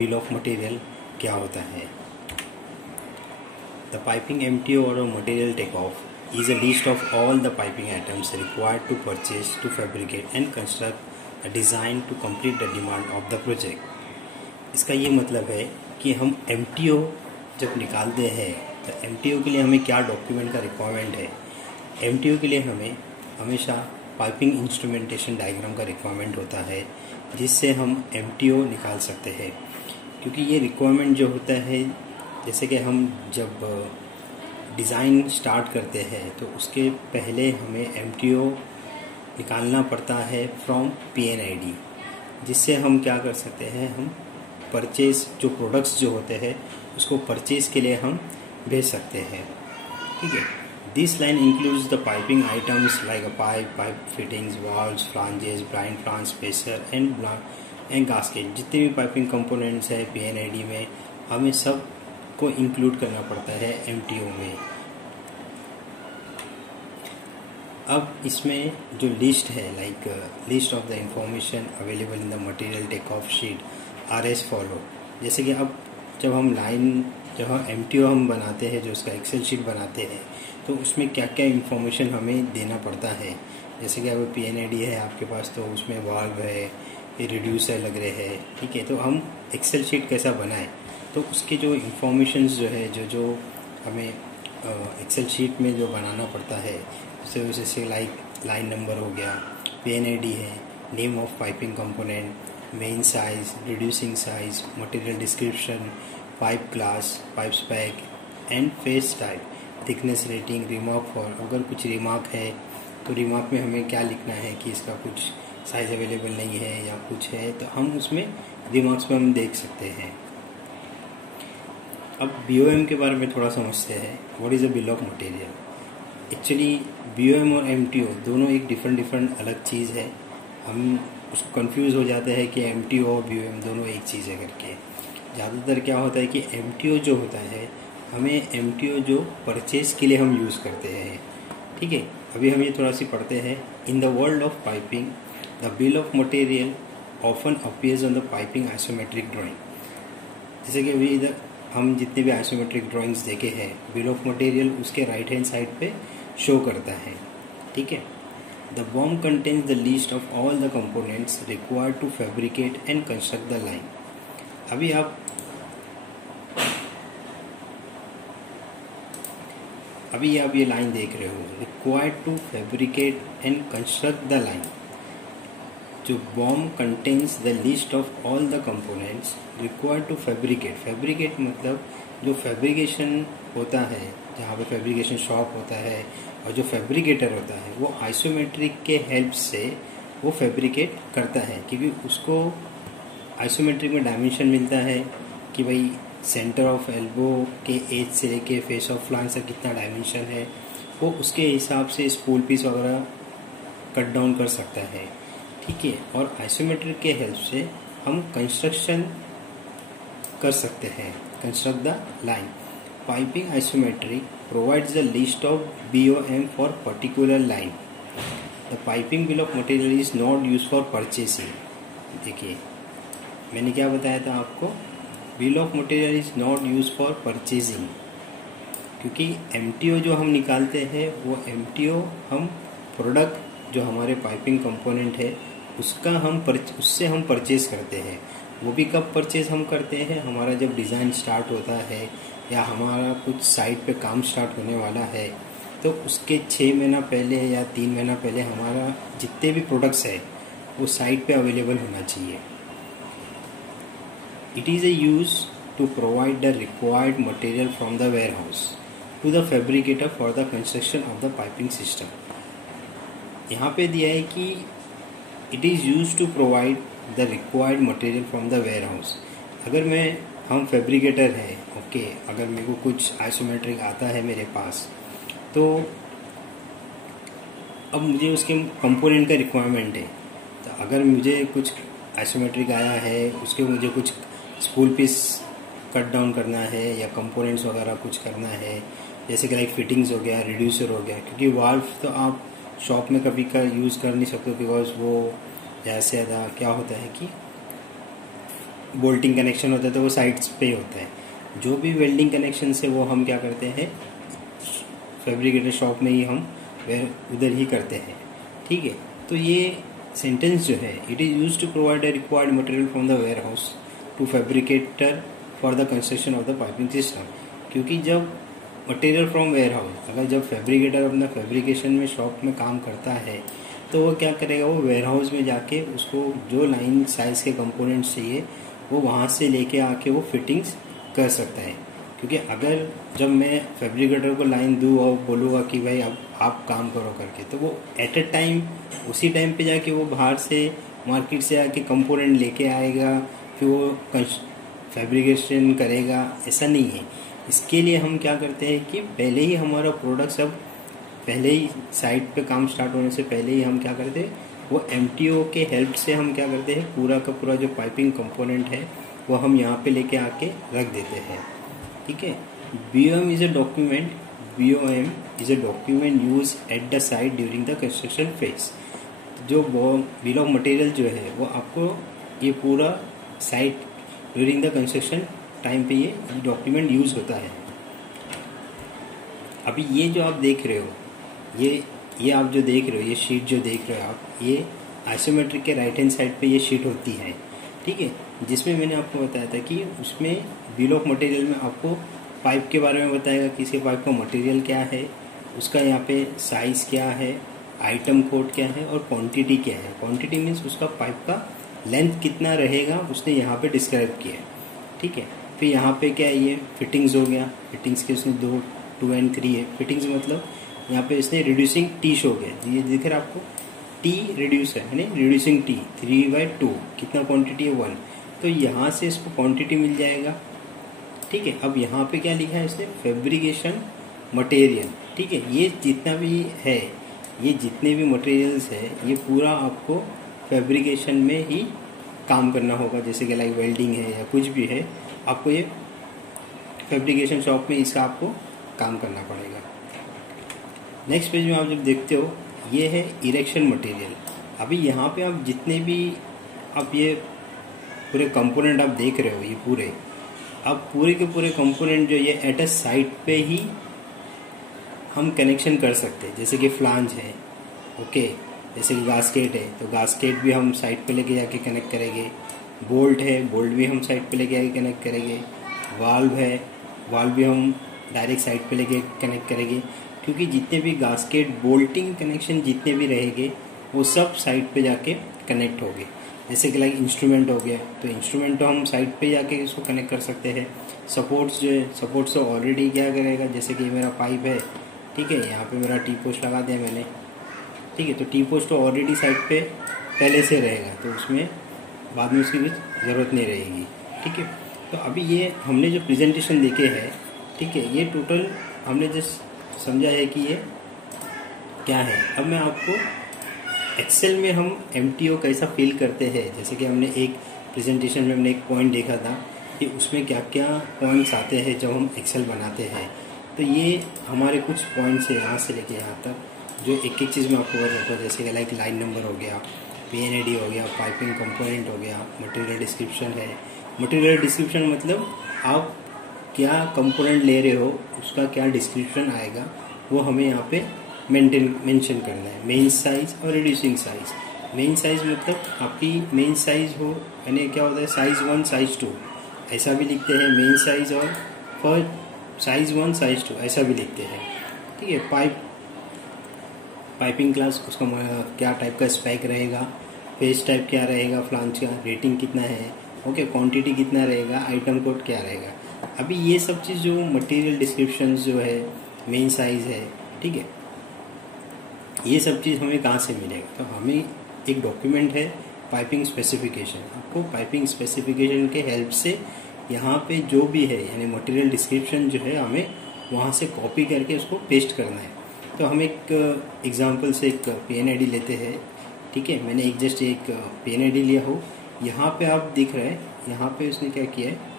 Bill of material क्या होता है। द पाइपिंग एमटीओ और material take off is a list of all the piping items required to purchase to fabricate and construct a design to complete the demand of the project. इसका ये मतलब है कि हम एमटीओ जब निकालते हैं तो एमटीओ के लिए हमें क्या डॉक्यूमेंट का रिक्वायरमेंट है। एमटीओ के लिए हमें हमेशा पाइपिंग इंस्ट्रूमेंटेशन डायग्राम का रिक्वायरमेंट होता है, जिससे हम एमटीओ निकाल सकते हैं। क्योंकि ये रिक्वायरमेंट जो होता है, जैसे कि हम जब डिज़ाइन स्टार्ट करते हैं तो उसके पहले हमें एमटीओ निकालना पड़ता है फ्रॉम पीएनआईडी, जिससे हम क्या कर सकते हैं, हम परचेज जो प्रोडक्ट्स जो होते हैं उसको परचेज के लिए हम भेज सकते हैं। ठीक है, this line includes the piping items like a pipe fittings, valves, flanges, blind flange spacer and gasket. जितने भी पाइपिंग कंपोनेंट्स है पीएनआईडी में, हमें सब को इंक्लूड करना पड़ता है एमटीओ में। अब इसमें जो लिस्ट है, like list of the information available in the material take off sheet are as follow. जैसे कि अब जब हम एमटीओ हम बनाते हैं, जो उसका एक्सेल शीट बनाते हैं, तो उसमें क्या क्या इंफॉर्मेशन हमें देना पड़ता है। जैसे कि अब पीएनआईडी है आपके पास, तो उसमें वाल्व है, रिड्यूसर लग रहे हैं। ठीक है, तो हम एक्सेल शीट कैसा बनाएं, तो उसके जो इंफॉर्मेशंस जो है जो हमें एक्सेल शीट में जो बनाना पड़ता है, जैसे लाइक लाइन नंबर हो गया, पीएनआईडी है, name of piping component, main size, reducing size, material description, pipe class, pipe spec end face type, thickness rating, remark for. अगर कुछ रिमार्क है तो रिमार्क में हमें क्या लिखना है कि इसका कुछ साइज अवेलेबल नहीं है या कुछ है, तो हम उसमें रिमार्क्स में हम देख सकते हैं। अब बीओएम के बारे में थोड़ा समझते हैं। What is a bill of material. Actually BOM और एमटीओ दोनों एक डिफरेंट अलग चीज़ है। हम उसको कंफ्यूज हो जाते हैं कि एमटीओ और बीओएम दोनों एक चीज़ है करके। ज़्यादातर क्या होता है कि एमटीओ जो होता है, हमें एमटीओ जो परचेज के लिए हम यूज़ करते हैं। ठीक है, अभी हम ये थोड़ा सी पढ़ते हैं। In the world of piping the bill of material often appears on the piping isometric drawing. जैसे कि अभी इधर हम जितने भी आइसोमेट्रिक ड्राइंग्स देखे हैं, बिल ऑफ मटेरियल उसके राइट हैंड साइड पे शो करता है। ठीक है, the BOM contains the list of all the components required to fabricate and construct the line. अभी आप ये लाइन देख रहे हो, required to fabricate and construct the line. जो BOM contains the list of all the components required to fabricate. Fabricate मतलब जो fabrication होता है, जहाँ पे फैब्रिकेशन शॉप होता है, और जो फैब्रिकेटर होता है वो आइसोमेट्रिक के हेल्प से वो फैब्रिकेट करता है। क्योंकि उसको आइसोमेट्रिक में डायमेंशन मिलता है कि भाई सेंटर ऑफ एल्बो के एज से लेके फेस ऑफ फ्लांज तक कितना डायमेंशन है, वो उसके हिसाब से स्पूल पीस वगैरह कट डाउन कर सकता है। ठीक है, और आइसोमेट्रिक के हेल्प से हम कंस्ट्रक्शन कर सकते हैं, construct the line. Piping isometric provides the list of BOM for particular line. The piping bill of material is not use for purchasing. देखिए, मैंने क्या बताया था आपको, bill of material is not use for purchasing. क्योंकि MTO जो हम निकालते हैं, वो एमटीओ हम प्रोडक्ट जो हमारे पाइपिंग कंपोनेंट है उससे हम परचेज करते हैं। वो भी कब परचेज हम करते हैं, हमारा जब डिज़ाइन स्टार्ट होता है या हमारा कुछ साइट पे काम स्टार्ट होने वाला है, तो उसके 6 महीना पहले या 3 महीना पहले हमारा जितने भी प्रोडक्ट्स है वो साइट पे अवेलेबल होना चाहिए। It is a use to provide the required material from the warehouse to the fabricator for the construction of the piping system. यहाँ पे दिया है कि it is used to provide the required material from the warehouse. अगर हम fabricator है, okay, अगर मेरे को कुछ आइसोमेट्रिक आता है मेरे पास, तो अब मुझे उसके कंपोनेंट का रिक्वायरमेंट है। तो अगर मुझे कुछ आइसोमेट्रिक आया है, उसके मुझे कुछ स्पूल पीस कट डाउन करना है या कंपोनेंट्स वगैरह कुछ करना है, जैसे कि लाइक फिटिंग्स हो गया, रिड्यूसर हो गया। क्योंकि वाल्व तो आप शॉप में कभी यूज़ कर नहीं सकते, बिकॉज वो ज़्यादा से ज़्यादा क्या होता है कि बोल्टिंग कनेक्शन होता है तो वो साइड्स पे होता है। जो भी वेल्डिंग कनेक्शन से वो हम क्या करते हैं, फैब्रिकेटर शॉप में ही हम उधर ही करते हैं। ठीक है, तो ये सेंटेंस जो है, it is use to provide a required material from the warehouse to fabricator for the construction of the piping system. क्योंकि जब मटेरियल फ्रॉम वेयर हाउस, अगर जब फैब्रिकेटर अपना फैब्रिकेशन में शॉप में काम करता है तो वो क्या करेगा, वो वेयर हाउस में जाके उसको जो लाइन साइज के कंपोनेंट्स चाहिए वो वहाँ से लेके आके वो फिटिंग्स कर सकता है। क्योंकि अगर जब मैं फैब्रिकेटर को लाइन दूँ और बोलूँगा कि भाई अब आप काम करो करके, तो वो एट अ टाइम उसी टाइम पे जाके वो बाहर से मार्केट से आके कंपोनेंट लेके आएगा, फिर वो फैब्रिकेशन करेगा, ऐसा नहीं है। इसके लिए हम क्या करते हैं कि पहले ही हमारा प्रोडक्ट सब पहले ही साइट पे काम स्टार्ट होने से पहले ही हम क्या करते हैं, वो MTO के हेल्प से हम क्या करते हैं, पूरा का पूरा जो पाइपिंग कंपोनेंट है वो हम यहाँ पे लेके आके रख देते हैं। ठीक है, BOM is a document, BOM is a document use at the site during the construction phase. जो बिल ऑफ मटेरियल जो है वो आपको ये पूरा site during the construction time पे ये डॉक्यूमेंट यूज होता है। अभी ये जो आप देख रहे हो, ये आप जो देख रहे हो, ये शीट जो देख रहे हो आप, ये आइसोमेट्रिक के राइट हैंड साइड पे ये शीट होती है। ठीक है, जिसमें मैंने आपको बताया था कि उसमें बिल ऑफ मटेरियल में आपको पाइप के बारे में बताएगा कि इसके पाइप का मटेरियल क्या है, उसका यहाँ पे साइज क्या है, आइटम कोड क्या है और क्वांटिटी क्या है। क्वांटिटी मीन्स उसका पाइप का लेंथ कितना रहेगा उसने यहाँ पे डिस्क्राइब किया है। ठीक है, फिर यहाँ पे क्या है, ये फिटिंग्स हो गया, फिटिंग्स के उसने 2 एंड 3 है। फिटिंग्स मतलब यहाँ पे इसने रिड्यूसिंग टी शो किया, ये दिख रहा है आपको, टी रिड्यूस है ना, रिड्यूसिंग टी 3/2, कितना क्वांटिटी है 1, तो यहाँ से इसको क्वांटिटी मिल जाएगा। ठीक है, अब यहाँ पे क्या लिखा है इसने, फैब्रिकेशन मटेरियल। ठीक है, ये जितना भी है, ये जितने भी मटेरियल्स है, ये पूरा आपको फैब्रिकेशन में ही काम करना होगा। जैसे कि लाइक वेल्डिंग है या कुछ भी है, आपको ये फैब्रिकेशन शॉप में इसका आपको काम करना पड़ेगा। नेक्स्ट पेज में आप जब देखते हो, ये है इरेक्शन मटेरियल। अभी यहाँ पे आप जितने भी आप ये पूरे कंपोनेंट आप देख रहे हो, ये पूरे आप पूरे के पूरे कंपोनेंट जो ये एट अ साइट पे ही हम कनेक्शन कर सकते हैं। जैसे कि फ्लांज है, ओके, जैसे कि गास्केट है तो गास्केट भी हम साइट पे लेके जाके कनेक्ट करेंगे। बोल्ट है, बोल्ट भी हम साइट पे लेके आके कनेक्ट करेंगे। वाल्व है, वाल्व भी हम डायरेक्ट साइट पे लेके कनेक्ट करेंगे। क्योंकि जितने भी गास्केट बोल्टिंग कनेक्शन जितने भी रहेंगे वो सब साइट पे जाके कनेक्ट होंगे। जैसे कि लाइक इंस्ट्रूमेंट हो गया, तो इंस्ट्रूमेंट तो हम साइट पे जाके इसको कनेक्ट कर सकते हैं। सपोर्ट्स जो है, सपोर्ट्स तो ऑलरेडी क्या करेगा, जैसे कि मेरा पाइप है, ठीक है, यहाँ पे मेरा टी पोस्ट लगा दिया मैंने। ठीक है, तो टी पोस्ट तो ऑलरेडी साइट पे पहले से रहेगा, तो उसमें बाद में उसकी कुछ ज़रूरत नहीं रहेगी। ठीक है, तो अभी ये हमने जो प्रेजेंटेशन देखे है, ठीक है, ये टोटल हमने जस्ट समझा है कि ये क्या है। अब मैं आपको एक्सेल में हम MTO कैसा फील करते हैं, जैसे कि हमने एक प्रेजेंटेशन में हमने एक पॉइंट देखा था कि उसमें क्या क्या पॉइंट्स आते हैं जब हम एक्सेल बनाते हैं। तो ये हमारे कुछ पॉइंट्स है यहाँ से लेके यहाँ तक, जो एक एक चीज़ में आपको बता सकता हूँ। जैसे कि लाइक लाइन नंबर हो गया, PNAD हो गया, पाइपिंग कंपोनेंट हो गया, मटेरियल डिस्क्रिप्शन है। मटेरियल डिस्क्रिप्शन मतलब आप क्या कंपोनेंट ले रहे हो उसका क्या डिस्क्रिप्शन आएगा वो हमें यहाँ पे मेंशन करना है। मेन साइज और रिड्यूसिंग साइज। मेन साइज मतलब आपकी मेन साइज हो, यानी क्या होता है, साइज 1 साइज 2 ऐसा भी लिखते हैं मेन साइज, और फॉर साइज 1 साइज 2 ऐसा भी लिखते हैं। ठीक है, पाइपिंग क्लास, उसका क्या टाइप का स्पेक रहेगा, पेज टाइप क्या रहेगा, फ्लांज का रेटिंग कितना है, ओके, क्वांटिटी कितना रहेगा, आइटम कोड क्या रहेगा। अभी ये सब चीज़ जो मटेरियल डिस्क्रिप्शन जो है, मेन साइज है, ठीक है, ये सब चीज़ हमें कहाँ से मिलेगा, तो हमें एक डॉक्यूमेंट है पाइपिंग स्पेसिफिकेशन। आपको पाइपिंग स्पेसिफिकेशन के हेल्प से यहाँ पे जो भी है, यानी मटेरियल डिस्क्रिप्शन जो है, हमें वहाँ से कॉपी करके उसको पेस्ट करना है। तो हम एक एग्जांपल से एक PNAD लेते हैं। ठीक है, मैंने जस्ट एक PNAD लिया हो, यहाँ पे आप दिख रहे हैं, यहाँ पे उसने क्या किया है,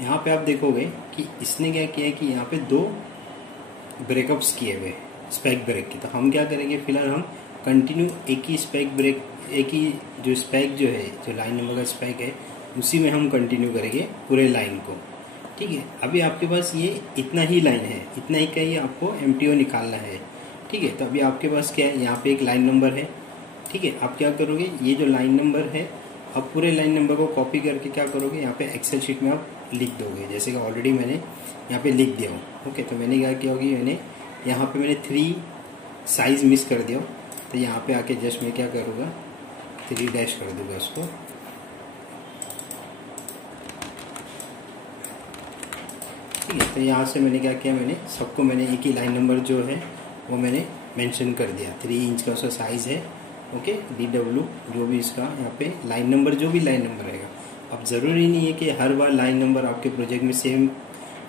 यहाँ पे आप देखोगे कि इसने क्या किया है कि यहाँ पे 2 ब्रेकअप्स किए हुए, स्पेक ब्रेक की। तो हम क्या करेंगे, फिलहाल हम कंटिन्यू एक ही स्पेक ब्रेक, एक ही जो स्पेक जो है, जो लाइन नंबर का स्पेक है, उसी में हम कंटिन्यू करेंगे पूरे लाइन को। ठीक है, अभी आपके पास ये इतना ही लाइन है, इतना ही का ही आपको MTO निकालना है। ठीक है, तो अभी आपके पास क्या है, यहाँ पे एक लाइन नंबर है। ठीक है, आप क्या करोगे, ये जो लाइन नंबर है, आप पूरे लाइन नंबर को कॉपी करके क्या करोगे, यहाँ पे एक्सेल शीट में आप लिख दोगे, जैसे कि ऑलरेडी मैंने यहाँ पे लिख दिया हूँ। ओके, तो मैंने क्या किया होगी, मैंने यहाँ पे मैंने 3 साइज मिस कर दिया, तो यहाँ पे आके जस्ट मैं क्या करूँगा, 3 डैश कर दूंगा उसको। ठीक है, तो यहाँ से मैंने क्या किया, मैंने सबको मैंने एक ही लाइन नंबर जो है वो मैंने मेंशन कर दिया, 3 इंच का उसका साइज है। ओके, DW जो भी इसका यहाँ पे लाइन नंबर, जो भी लाइन नंबर रहेगा। अब ज़रूरी नहीं है कि हर बार लाइन नंबर आपके प्रोजेक्ट में सेम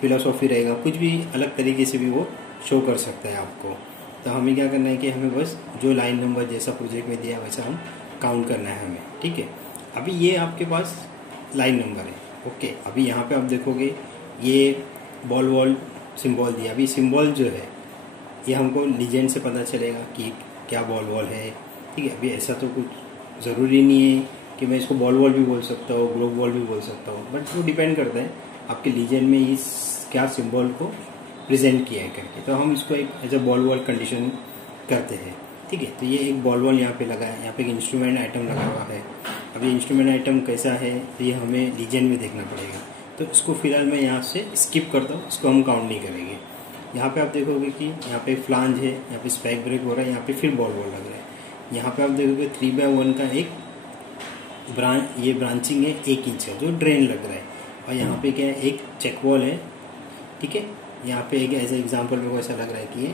फिलोसॉफी रहेगा, कुछ भी अलग तरीके से भी वो शो कर सकता है आपको। तो हमें क्या करना है कि हमें बस जो लाइन नंबर जैसा प्रोजेक्ट में दिया वैसा हम काउंट करना है हमें। ठीक है, अभी ये आपके पास लाइन नंबर है। ओके, अभी यहाँ पे आप देखोगे ये बॉल वॉल सिंबल दिया। अभी सिंबल जो है ये हमको लीजेंड से पता चलेगा कि क्या बॉल वॉल है। ठीक है, अभी ऐसा तो कुछ ज़रूरी नहीं है कि मैं इसको बॉल वॉल भी बोल सकता हूँ, ग्लोब वॉल भी बोल सकता हूँ, बट वो डिपेंड करता है आपके लीजेंड में इस क्या सिंबल को प्रेजेंट किया है करके। तो हम इसको एक as a ball wall condition करते हैं। ठीक है, तो ये एक बॉल वॉल यहाँ पे लगा है, यहाँ पे एक इंस्ट्रूमेंट आइटम लगा हुआ है। अभी इंस्ट्रूमेंट आइटम कैसा है तो ये हमें लीजेंड में देखना पड़ेगा, तो इसको फिलहाल मैं यहाँ से स्किप करता हूँ, इसको हम काउंट नहीं करेंगे। यहाँ पे आप देखोगे कि यहाँ पे फ्लांज है, यहाँ पे स्पेक ब्रेक हो रहा है, यहाँ पे फिर बॉल वॉल लग रहा है। यहाँ पे आप देखोगे 3/1 का एक ये ब्रांचिंग है 1 इंच का जो ड्रेन लग रहा है, और यहाँ पे क्या है, एक चेक वॉल है। ठीक है, यहाँ पे एक ऐसा एग्जाम्पल मेरे को ऐसा लग रहा है कि ये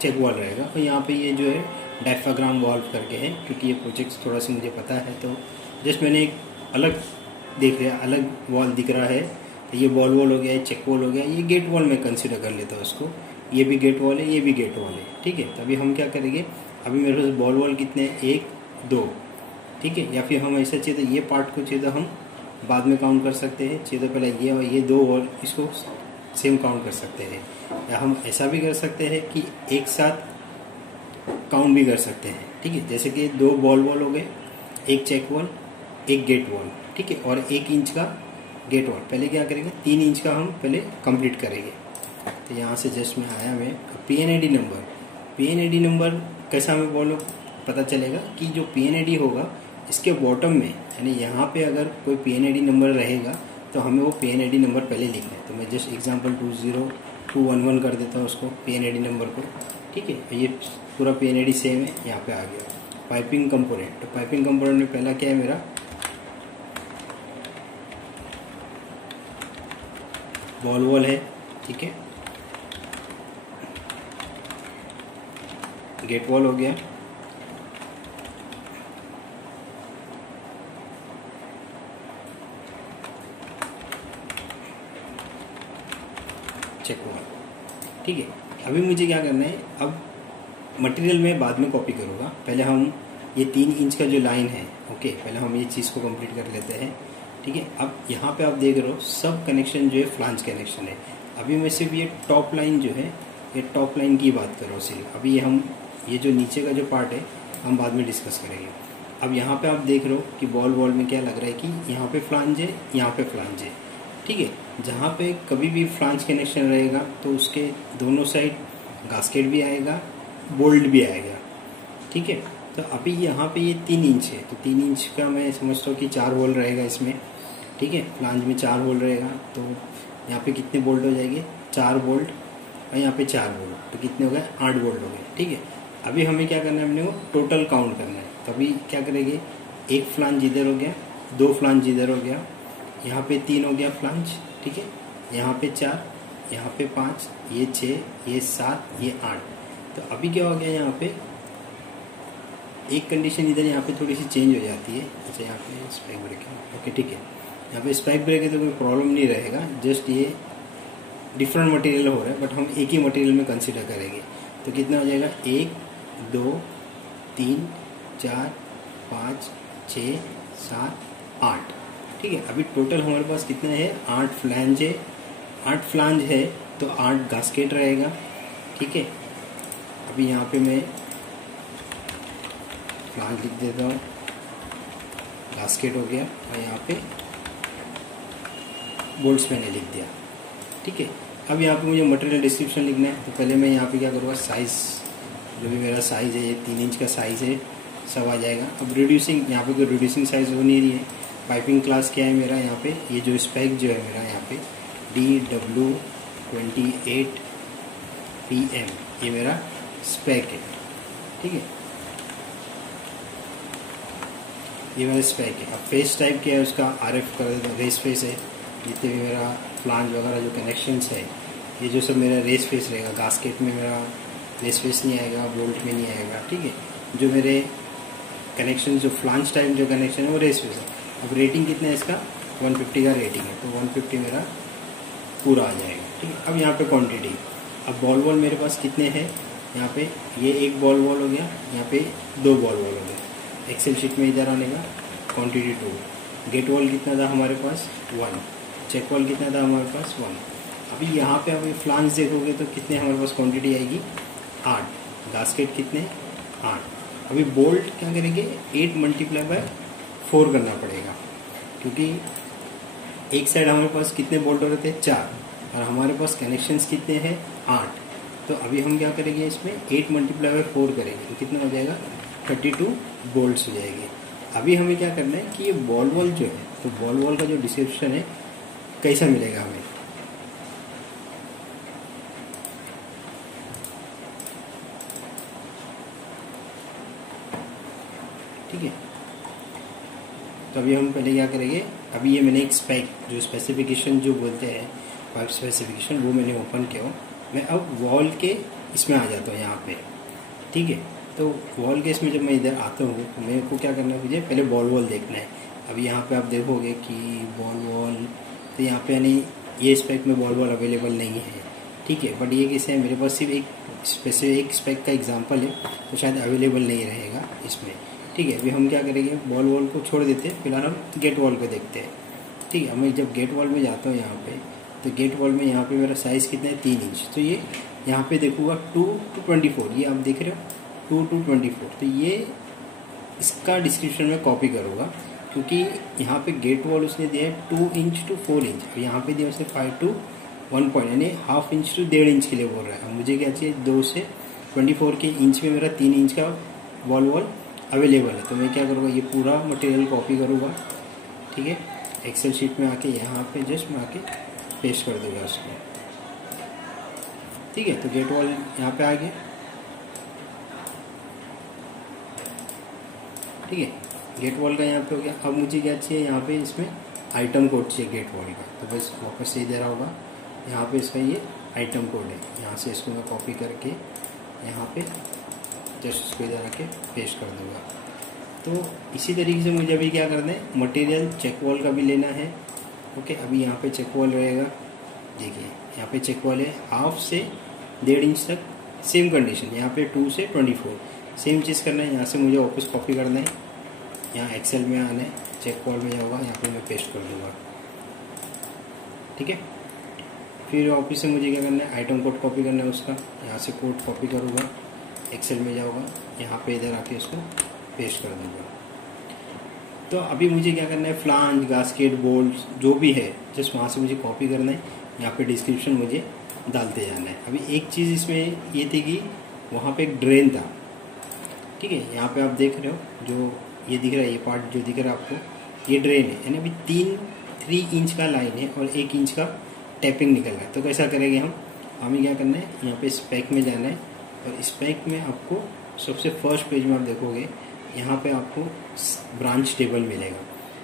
चेक वॉल रहेगा, और यहाँ पे ये जो है डायफ्राग्राम वॉल्व करके है, क्योंकि ये प्रोजेक्ट थोड़ा सा मुझे पता है, तो जस्ट मैंने एक अलग देख लिया, अलग वॉल दिख रहा है। तो ये बॉल वॉल हो गया, ये चेक वॉल हो गया, ये गेट वॉल में कंसिडर कर लेता हूँ उसको। ये भी गेट वॉल है, ये भी गेट वॉल है। ठीक है, तो अभी हम क्या करेंगे, अभी मेरे पास बॉल वॉल कितने हैं, 1 2। ठीक है, या फिर हम ऐसा चाहिए तो ये पार्ट को चाहिए तो हम बाद में काउंट कर सकते हैं, चाहिए तो पहले ये और ये 2 वॉल इसको सेम काउंट कर सकते हैं, या हम ऐसा भी कर सकते हैं कि एक साथ काउंट भी कर सकते हैं। ठीक है, जैसे कि 2 बॉल वॉल हो गए, 1 चेक वॉल, 1 गेट वॉल। ठीक है, और 1 इंच का गेट वॉल। पहले क्या करेंगे, 3 इंच का हम पहले कंप्लीट करेंगे। तो यहाँ से जस्ट में आया मैं PNAD नंबर। PNAD नंबर कैसा हमें बोलो पता चलेगा कि जो PNAD होगा इसके बॉटम में, यानी यहाँ पे अगर कोई PNAD नंबर रहेगा तो हमें वो PNAD नंबर पहले लिखना है। तो मैं जस्ट एग्जांपल 20211 कर देता हूँ उसको PNAD नंबर को। ठीक है, ये पूरा PNAD सेम है, यहाँ पे आ गया। पाइपिंग कंपोनेंट, तो पाइपिंग कंपोनेंट में पहला क्या है मेरा बॉल वॉल है। ठीक है, गेट वॉल हो गया, चेक वॉल। ठीक है, अभी मुझे क्या करना है, अब मटेरियल में बाद में कॉपी करूँगा, पहले हम ये 3 इंच का जो लाइन है, ओके, पहले हम ये चीज़ को कंप्लीट कर लेते हैं। ठीक है, अब यहाँ पे आप देख रहे हो सब कनेक्शन जो है फ्लांज कनेक्शन है। अभी मैं सिर्फ ये टॉप लाइन जो है, ये टॉप लाइन की बात कर रहा हूँ सिर्फ। अभी ये जो नीचे का जो पार्ट है हम बाद में डिस्कस करेंगे। अब यहाँ पे आप देख रहे हो कि बॉल वॉल में क्या लग रहा है कि यहाँ पे फ्लांज है, यहाँ पे फ्लांज है। ठीक है, जहाँ पे कभी भी फ्लांज कनेक्शन रहेगा तो उसके दोनों साइड गास्केट भी आएगा, बोल्ट भी आएगा। ठीक है, तो अभी यहाँ पे ये 3 इंच है, तो 3 इंच का मैं समझता हूँ कि 4 होल रहेगा इसमें। ठीक है, फ्लांज में 4 होल रहेगा, तो यहाँ पे कितने बोल्ट हो जाएंगे, 4 बोल्ट, और यहाँ पे 4 बोल्ट, तो कितने हो गए, 8 बोल्ट हो गए। ठीक है, अभी हमें क्या करना है, हमने वो टोटल काउंट करना है। तो अभी क्या करेंगे, 1 फ्लांज इधर हो गया, 2 फ्लांज इधर हो गया, यहाँ पे 3 हो गया फ्लांज। ठीक है, यहाँ पे 4, यहाँ पे 5, ये 6, ये 7, ये 8। तो अभी क्या हो गया, यहाँ पे एक कंडीशन इधर यहाँ पे थोड़ी सी चेंज हो जाती है। अच्छा, यहाँ पे स्पाइक ब्रेक है, ओके ठीक है, यहाँ पे स्पाइक ब्रेक है तो कोई प्रॉब्लम नहीं रहेगा, जस्ट ये डिफरेंट मटेरियल हो रहा है, बट हम एक ही मटेरियल में कंसिडर करेंगे। तो कितना हो जाएगा, 1 2 3 4 5 6 7 8। ठीक है, अभी टोटल हमारे पास कितना है, 8 फ्लैंज है। 8 फ्लैंज है तो 8 गास्केट रहेगा। ठीक है, अभी यहाँ पे मैं फ्लांज लिख देता हूँ, गास्केट हो गया, और यहाँ पे बोल्ट्स मैंने लिख दिया। ठीक है, अब यहाँ पे मुझे मटेरियल डिस्क्रिप्शन लिखना है। तो पहले मैं यहाँ पे क्या करूँगा, साइज़ जो भी मेरा साइज़ है, ये 3 इंच का साइज़ है, सब आ जाएगा। अब रिड्यूसिंग, यहाँ पे कोई रिड्यूसिंग साइज़ हो नहीं रही है। पाइपिंग क्लास क्या है मेरा, यहाँ पे ये जो स्पेक जो है मेरा यहाँ पे DW28 PM, ये मेरा स्पेक है। ठीक है, ये मेरा स्पेक है। अब फेस टाइप क्या है उसका, RF का रेस फेस है। जितने भी मेरा फ्लांज वगैरह जो कनेक्शंस है, ये जो सब मेरा रेस फेस रहेगा। गास्केट में मेरा रेस फेस नहीं आएगा, बोल्ट में नहीं आएगा। ठीक है, जो मेरे कनेक्शन जो फ्लांज टाइप जो कनेक्शन है वो रेस फेस है। अब रेटिंग कितना है इसका, 150 का रेटिंग है, तो 150 मेरा पूरा आ जाएगा। ठीक है, अब यहाँ पे क्वांटिटी, अब बॉल वॉल मेरे पास कितने हैं, यहाँ पे ये एक बॉल वॉल हो गया, यहाँ पे 2 बॉल वॉल हो गया। एक्सेल शीट में इधर आने का क्वांटिटी 2। गेट वॉल कितना था हमारे पास, 1। चेक वॉल कितना था हमारे पास, 1। अभी यहाँ पे अभी फ्लांज देखोगे तो कितने हमारे पास क्वांटिटी आएगी, 8। गास्केट कितने, 8। अभी बोल्ट क्या करेंगे, 8 × 4 करना पड़ेगा, क्योंकि एक साइड हमारे पास कितने बोल्ट हो रहे थे, 4, और हमारे पास कनेक्शंस कितने हैं, 8। तो अभी हम क्या करेंगे, इसमें 8 × 4 करेंगे तो कितना हो जाएगा, 32 बोल्ट्स हो जाएंगे। अभी हमें क्या करना है कि ये बॉल वॉल जो है, तो बॉल वॉल का जो डिस्क्रिप्शन है कैसा मिलेगा हमें, ठीक है। तो अभी हम पहले क्या करेंगे, अभी ये मैंने एक स्पेक जो स्पेसिफिकेशन जो बोलते हैं, पाइप स्पेसिफिकेशन, वो मैंने ओपन किया। मैं अब वॉल के इसमें आ जाता हूँ यहाँ पे। ठीक है, तो वॉल के इसमें जब मैं इधर आता हूँ तो मेरे को क्या करना है, मुझे पहले बॉल वॉल देखना है। अभी यहाँ पे आप देखोगे कि बॉल वॉल, तो यहाँ पे यानी ये स्पेक में बॉल वॉल अवेलेबल नहीं है। ठीक है, बट ये कैसे है, मेरे पास सिर्फ एक स्पेसिफिक स्पेक का एग्जांपल है, तो शायद अवेलेबल नहीं रहेगा इसमें। ठीक है, अभी हम क्या करेंगे, बॉल वॉल को छोड़ देते हैं, फिलहाल हम गेट वॉल को देखते हैं। ठीक है, मैं जब गेट वॉल में जाता हूँ यहाँ पे, तो गेट वॉल में यहाँ पे मेरा साइज़ कितना है, 3 इंच। तो ये यहाँ पे देखूँगा 2 to 24, ये आप देख रहे हो 2 to 24। तो ये इसका डिस्क्रिप्शन में कॉपी करूँगा, क्योंकि यहाँ पे गेट वॉल उसने दिया है 2 इंच to 4 इंच, और यहाँ पे दिया उसने 5 to 1 पॉइंट, यानी ½ इंच to 1.5 इंच के लिए बोल रहा है। मुझे क्या चाहिए, 2 से 24 के इंच में मेरा 3 इंच का बॉल वॉल अवेलेबल है। तो मैं क्या करूँगा, ये पूरा मटेरियल कॉपी करूँगा। ठीक है, एक्सेल शीट में आके यहाँ पे जस्ट मैं आके पेस्ट कर दूँगा उसमें। ठीक है, तो गेट वॉल यहाँ पे आ गया। ठीक है, गेट वॉल का यहाँ पे हो गया। अब मुझे क्या चाहिए, यहाँ पे इसमें आइटम कोड चाहिए गेट वॉल का, तो बस वापस से इधर होगा, यहाँ पे इसका ये आइटम कोड है, यहाँ से इसको मैं कॉपी करके यहाँ पे जस्ट इसको इधर आके पेस्ट कर दूँगा। तो इसी तरीके से मुझे अभी क्या करना है, मटेरियल चेक वॉल का भी लेना है। ओके, अभी यहाँ पे चेक वॉल रहेगा, देखिए यहाँ पे चेक वॉल है, ½ से 1.5 इंच तक, सेम कंडीशन। यहाँ पे 2 से 24 सेम चीज़ करना है। यहाँ से मुझे वापस कॉपी करना है, यहाँ एक्सेल में आना है, चेक वॉल में जाऊँगा, यहाँ पे मैं पेस्ट कर दूँगा। ठीक है, फिर वापस से मुझे क्या करना है, आइटम कोड कॉपी करना है उसका, यहाँ से कोड कॉपी करूँगा, एक्सेल में जाऊँगा, यहाँ पे इधर आके उसको पेस्ट कर दूँगा। तो अभी मुझे क्या करना है, फ्लांज, गास्केट, बोल्ट जो भी है, जस्ट वहाँ से मुझे कॉपी करना है, यहाँ पे डिस्क्रिप्शन मुझे डालते जाना है। अभी एक चीज़ इसमें ये थी कि वहाँ पे एक ड्रेन था। ठीक है, यहाँ पे आप देख रहे हो, जो ये दिख रहा है, ये पार्ट जो दिख रहा है आपको, ये ड्रेन है, यानी अभी 3 इंच का लाइन है और 1 इंच का टैपिंग निकल रहा है। तो कैसा करेंगे हमें क्या करना है, यहाँ पे स्पेक में जाना है, और स्पेक में आपको सबसे फर्स्ट पेज में आप देखोगे, यहाँ पे आपको ब्रांच टेबल मिलेगा।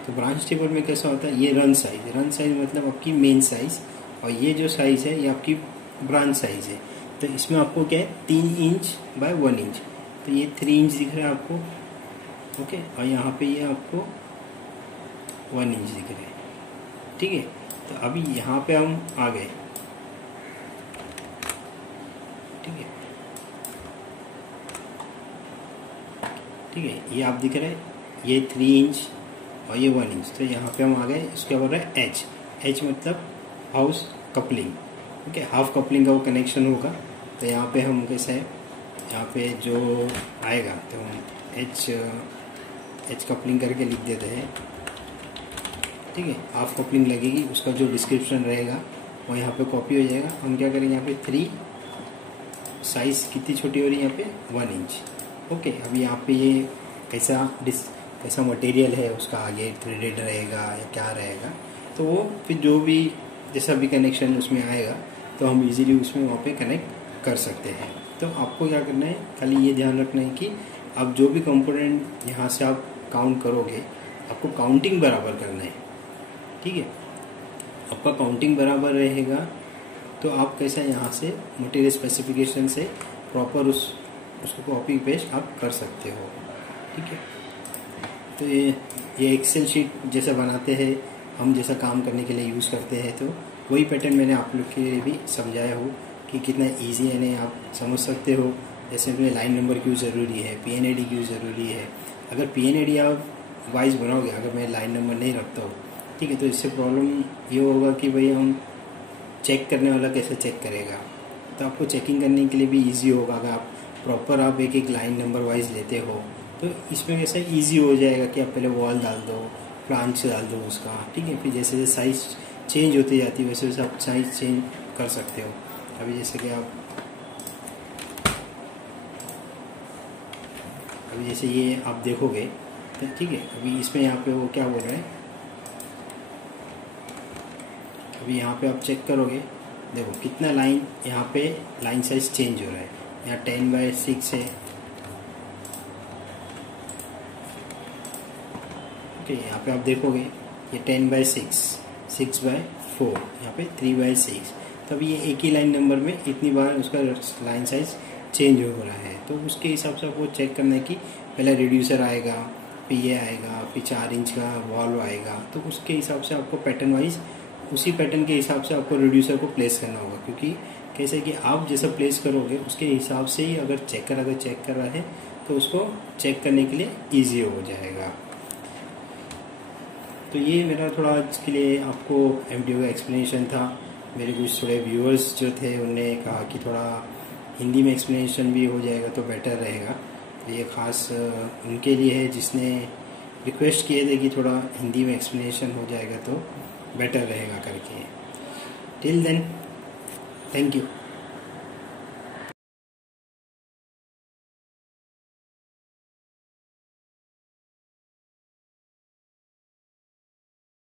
तो ब्रांच टेबल में कैसा होता है, ये रन साइज मतलब आपकी मेन साइज़, और ये जो साइज़ है ये आपकी ब्रांच साइज़ है। तो इसमें आपको क्या है, 3 इंच बाय 1 इंच, तो ये 3 इंच दिख रहा है आपको। ओके, और यहाँ पे ये आपको 1 इंच दिख रहा है। ठीक है, तो अभी यहाँ पे हम आ गए। ठीक है, ठीक है, ये आप दिख रहे हैं, ये 3 इंच और ये 1 इंच, तो यहाँ पे हम आ गए। इसके बोल रहा है एच मतलब house coupling. Okay, half coupling का वो कनेक्शन होगा। तो यहाँ पे हम कैसा है, यहाँ पे जो आएगा तो हम एच कपलिंग करके लिख देते हैं, ठीक है। हाफ कपलिंग लगेगी, उसका जो डिस्क्रिप्शन रहेगा वो यहाँ पे कॉपी हो जाएगा। हम क्या करेंगे यहाँ पे 3 साइज़ कितनी छोटी हो रही है यहाँ पे 1 इंच। ओके, अभी यहाँ पे ये कैसा मटेरियल है उसका आगे थ्रेडेड रहेगा या क्या रहेगा, तो वो फिर जो भी जैसा भी कनेक्शन उसमें आएगा तो हम इजीली उसमें वहाँ पे कनेक्ट कर सकते हैं। तो आपको क्या करना है, खाली ये ध्यान रखना है कि आप जो भी कंपोनेंट यहाँ से आप काउंट करोगे आपको काउंटिंग बराबर करना है, ठीक है। आपका काउंटिंग बराबर रहेगा तो आप कैसा यहाँ से मटेरियल स्पेसिफिकेशन से प्रॉपर उसको कॉपी पेस्ट आप कर सकते हो, ठीक है। तो ये एक्सेल शीट जैसा बनाते हैं हम, जैसा काम करने के लिए यूज़ करते हैं, तो वही पैटर्न मैंने आप लोग के लिए भी समझाया हो कि कितना इजी है, नहीं आप समझ सकते हो। जैसे उसमें लाइन नंबर क्यों ज़रूरी है, PNAD क्यों ज़रूरी है। अगर PNAD आप वाइज बनाओगे, अगर मैं लाइन नंबर नहीं रखता हूँ, ठीक है, तो इससे प्रॉब्लम ये होगा कि भाई हम चेक करने वाला कैसे चेक करेगा। तो आपको चेकिंग करने के लिए भी ईजी होगा अगर आप प्रॉपर आप एक लाइन नंबर वाइज लेते हो, तो इसमें कैसा ईजी हो जाएगा कि आप पहले वॉल डाल दो, प्लांच डाल दो उसका, ठीक है। फिर जैसे जैसे साइज़ चेंज होती जाती है वैसे वैसे आप साइज़ चेंज कर सकते हो। अभी जैसे कि अभी जैसे ये आप देखोगे तो ठीक है। अभी इसमें यहाँ पे वो क्या बोल रहे हैं, अभी यहाँ पे आप चेक करोगे, देखो कितना लाइन यहाँ पे लाइन साइज चेंज हो रहा है। यहाँ 10/6 है, ओके। यहाँ पे आप देखोगे ये 10/6, 6/4, यहाँ पे 3/6। तो अभी ये एक ही लाइन नंबर में इतनी बार उसका लाइन साइज चेंज हो रहा है, तो उसके हिसाब से आपको चेक करना है कि पहले रिड्यूसर आएगा, फिर ये आएगा, फिर 4 इंच का वॉल्व आएगा। तो उसके हिसाब से आपको पैटर्न वाइज उसी पैटर्न के हिसाब से आपको रिड्यूसर को प्लेस करना होगा, क्योंकि कैसे कि आप जैसा प्लेस करोगे उसके हिसाब से ही अगर चेक कर रहा है तो उसको चेक करने के लिए ईजी हो जाएगा। तो ये मेरा थोड़ा आज के लिए आपको MTO का एक्सप्लेनेशन था। मेरे कुछ थोड़े व्यूअर्स जो थे उन्होंने कहा कि थोड़ा हिंदी में एक्सप्लेनेशन भी हो जाएगा तो बेटर रहेगा। ये ख़ास उनके लिए है जिसने रिक्वेस्ट किए थे कि थोड़ा हिंदी में एक्सप्लेनेशन हो जाएगा तो बेटर रहेगा करके। Till then, thank you.